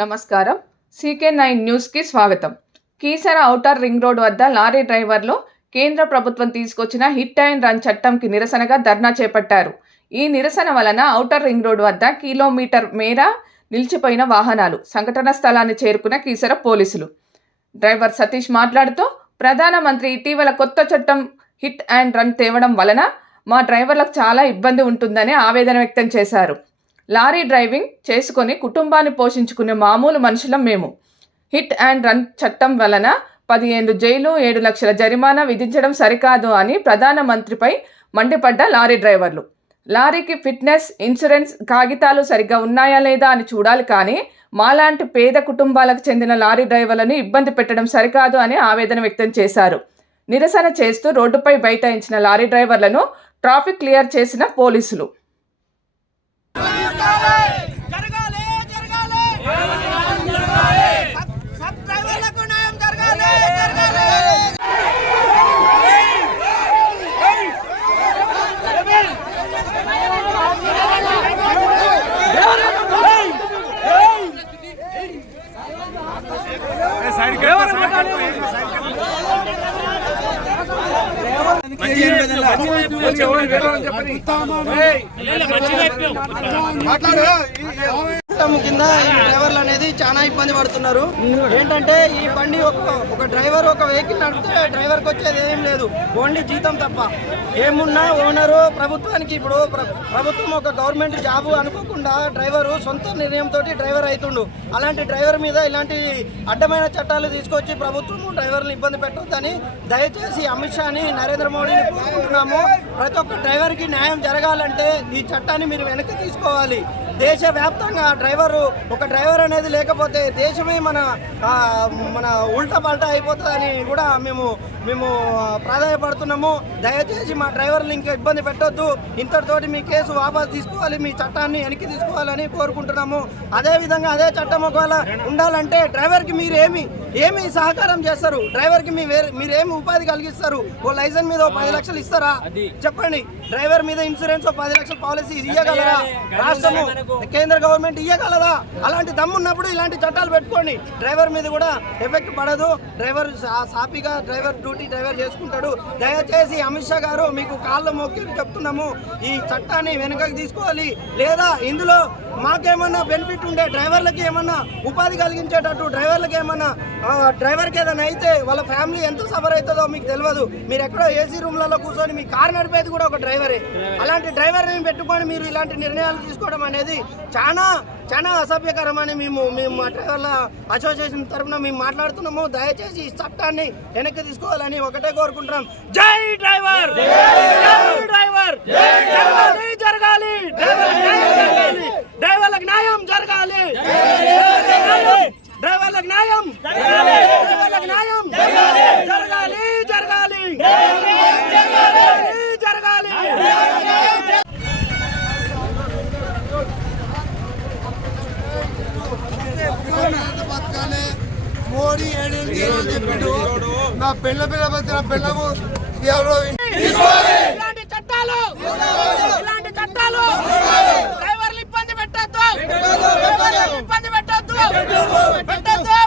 నమస్కారం. CK9 న్యూస్కి స్వాగతం. కీసర ఔటర్ రింగ్ రోడ్ వద్ద లారీ డ్రైవర్లు కేంద్ర ప్రభుత్వం తీసుకొచ్చిన హిట్ అండ్ రన్ చట్టంకి నిరసనగా ధర్నా చేపట్టారు. ఈ నిరసన వలన ఔటర్ రింగ్ రోడ్ వద్ద కిలోమీటర్ మేర నిలిచిపోయిన వాహనాలు సంఘటన స్థలాన్ని చేరుకున్న కీసర పోలీసులు. డ్రైవర్ సతీష్ మాట్లాడుతూ, ప్రధానమంత్రి ఇటీవల కొత్త చట్టం హిట్ అండ్ రన్ తేవడం వలన మా డ్రైవర్లకు చాలా ఇబ్బంది ఉంటుందని ఆవేదన వ్యక్తం చేశారు. లారీ డ్రైవింగ్ చేసుకొని కుటుంబాన్ని పోషించుకునే మామూలు మనుషులం మేము. హిట్ అండ్ రన్ చట్టం వలన 10 ఏళ్లు జైలు, 7 లక్షల జరిమానా విధించడం సరికాదు అని ప్రధానమంత్రిపై మండిపడ్డ లారీ డ్రైవర్లు. లారీకి ఫిట్నెస్, ఇన్సూరెన్స్ కాగితాలు సరిగ్గా ఉన్నాయా లేదా అని చూడాలి, కానీ మాలాంటి పేద కుటుంబాలకు చెందిన లారీ డ్రైవర్లను ఇబ్బంది పెట్టడం సరికాదు అని ఆవేదన వ్యక్తం చేశారు. నిరసన చేస్తూ రోడ్డుపై బైఠాయించిన లారీ డ్రైవర్లను ట్రాఫిక్ క్లియర్ చేసిన పోలీసులు. కింద ఈ డ్రైవర్లు అనేది చాలా ఇబ్బంది పడుతున్నారు. ఏంటంటే ఈ బండి ఒక డ్రైవర్ ఒక వెహికల్ నడిపితే డ్రైవర్కి వచ్చేది ఏం లేదు, ఓన్లీ జీతం తప్ప. ఏమున్నా ఓనరు ప్రభుత్వానికి, ఇప్పుడు ప్రభుత్వం ఒక గవర్నమెంట్ జాబు అనుకోకుండా డ్రైవరు సొంత నిర్ణయంతో డ్రైవర్ అవుతుండు. అలాంటి డ్రైవర్ మీద ఇలాంటి అడ్డమైన చట్టాలు తీసుకొచ్చి ప్రభుత్వం డ్రైవర్లు ఇబ్బంది పెట్టొద్దని దయచేసి అమిత్ షాని, నరేంద్ర మోడీని కోరుకుంటున్నాము. ప్రతి ఒక్క డ్రైవర్కి న్యాయం జరగాలంటే ఈ చట్టాన్ని మీరు వెనక్కి తీసుకోవాలి. దేశవ్యాప్తంగా ఒక డ్రైవర్ అనేది లేకపోతే దేశమే మన ఉల్టా పల్టా అయిపోతుందని కూడా మేము ప్రాధాన్యపడుతున్నాము. దయచేసి మా డ్రైవర్లు ఇంకా ఇబ్బంది పెట్టొద్దు. ఇంతటితోటి మీ కేసు వాపసు తీసుకోవాలి, మీ చట్టాన్ని వెనక్కి తీసుకోవాలని కోరుకుంటున్నాము. అదేవిధంగా అదే చట్టం ఒకవేళ ఉండాలంటే డ్రైవర్కి మీరు ఏమి సహకారం చేస్తారు? డ్రైవర్కి మీరేమి ఉపాధి కలిగిస్తారు? ఓ లైసెన్స్ మీద 10 లక్షలు ఇస్తారా? చెప్పండి. డ్రైవర్ మీద ఇన్సూరెన్స్ 10 లక్షల పాలసీ ఇవ్వగలరా? రాష్ట్రము, కేంద్ర గవర్నమెంట్ ఇవ్వగలదా? అలాంటి దమ్మున్నప్పుడు ఇలాంటి చట్టాలు పెట్టుకోండి. డ్రైవర్ మీద కూడా ఎఫెక్ట్ పడదు. డ్రైవర్ సాఫీగా డ్రైవర్ చేసుకుంటాడు. దయచేసి అమిత్ షా గారు మీకు కాళ్ళ మొక్కి చెప్తున్నాము, ఈ చట్టాన్ని వెనుకకి తీసుకోవాలి. లేదా ఇందులో మాకేమన్నా బెనిఫిట్ ఉండే, డ్రైవర్లకి ఏమన్నా ఉపాధి కలిగించేటట్టు, డ్రైవర్కి ఏదైనా అయితే వాళ్ళ ఫ్యామిలీ ఎంత సఫర్ అవుతుందో మీకు తెలియదు. మీరు ఎక్కడో ఏసీ రూమ్లలో కూర్చొని మీ కారు నడిపేది కూడా ఒక డ్రైవరే. అలాంటి డ్రైవర్ని పెట్టుకొని మీరు ఇలాంటి నిర్ణయాలు తీసుకోవడం అనేది చాలా అసభ్యకరమని మేము మా డ్రైవర్ల అసోసియేషన్ తరఫున మేము మాట్లాడుతున్నాము. దయచేసి ఈ చట్టాన్ని వెనక్కి తీసుకోవాలని ఒకటే కోరుకుంటున్నాం. జై డ్రైవర్, జరగాలి, డ్రైవర్లకు న్యాయం జరగాలి, డ్రైవర్లకు న్యాయం జరగాలి. మోడీ 7 ఏళ్ళు చెప్పాడు. నా పిల్లము ఇలాంటి చట్టాలు డ్రైవర్లు ఇబ్బంది పెట్టద్దు.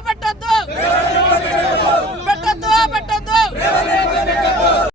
పెట్టద్దు.